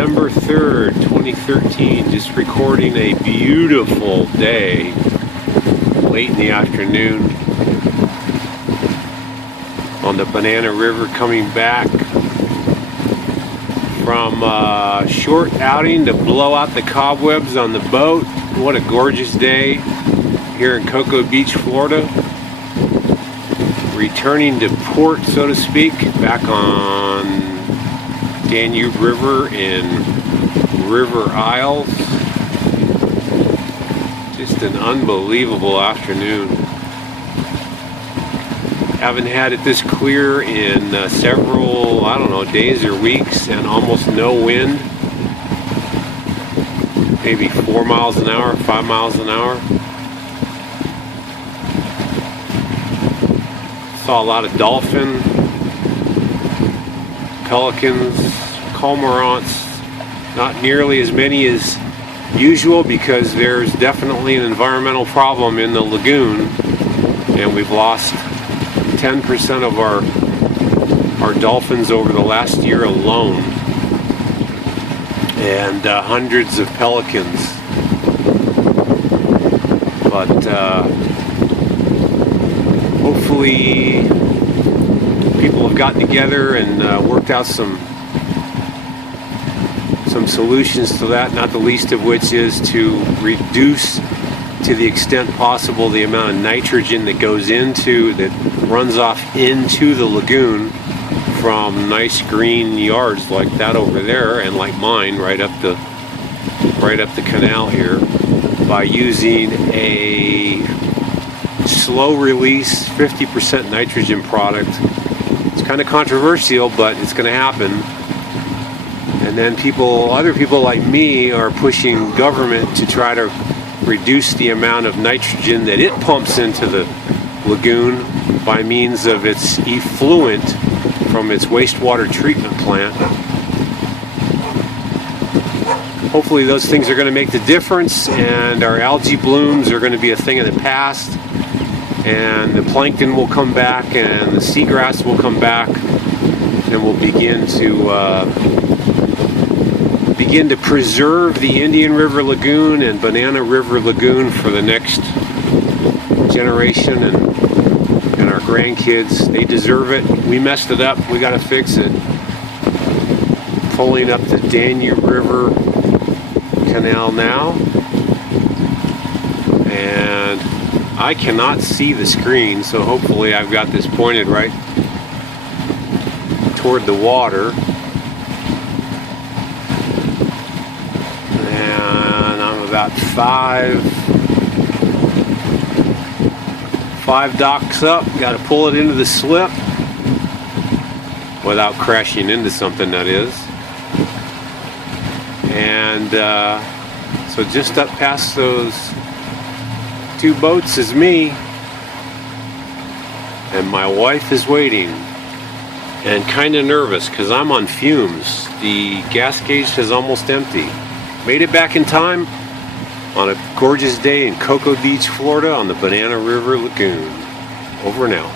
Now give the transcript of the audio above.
December 3rd, 2013, just recording a beautiful day, late in the afternoon, on the Banana River, coming back from a short outing to blow out the cobwebs on the boat. What a gorgeous day here in Cocoa Beach, Florida. Returning to port, so to speak, back on Danube River in River Isles. Just an unbelievable afternoon. Haven't had it this clear in several, I don't know, days or weeks, and almost no wind. Maybe 4 miles an hour, 5 miles an hour. Saw a lot of dolphin, pelicans, cormorants, not nearly as many as usual because there's definitely an environmental problem in the lagoon, and we've lost 10% of our dolphins over the last year alone, and hundreds of pelicans. But hopefully people have gotten together and worked out some solutions to that, not the least of which is to reduce to the extent possible the amount of nitrogen that runs off into the lagoon from nice green yards like that over there, and like mine right up the canal here, by using a slow release 50% nitrogen product. It's kind of controversial, but it's going to happen. And then other people like me are pushing government to try to reduce the amount of nitrogen that it pumps into the lagoon by means of its effluent from its wastewater treatment plant. Hopefully those things are going to make the difference, and our algae blooms are going to be a thing of the past, and the plankton will come back, and the seagrass will come back, and we'll begin to preserve the Indian River Lagoon and Banana River Lagoon for the next generation and our grandkids. They deserve it. We messed it up. We got to fix it. Pulling up the Danube River Canal now, and I cannot see the screen, so hopefully I've got this pointed right toward the water. And I'm about five docks up. Got to pull it into the slip without crashing into something, that is. And so just up past those two boats is me, and my wife is waiting and kind of nervous because I'm on fumes. The gas gauge is almost empty. Made it back in time on a gorgeous day in Cocoa Beach, Florida, on the Banana River Lagoon. Over and out.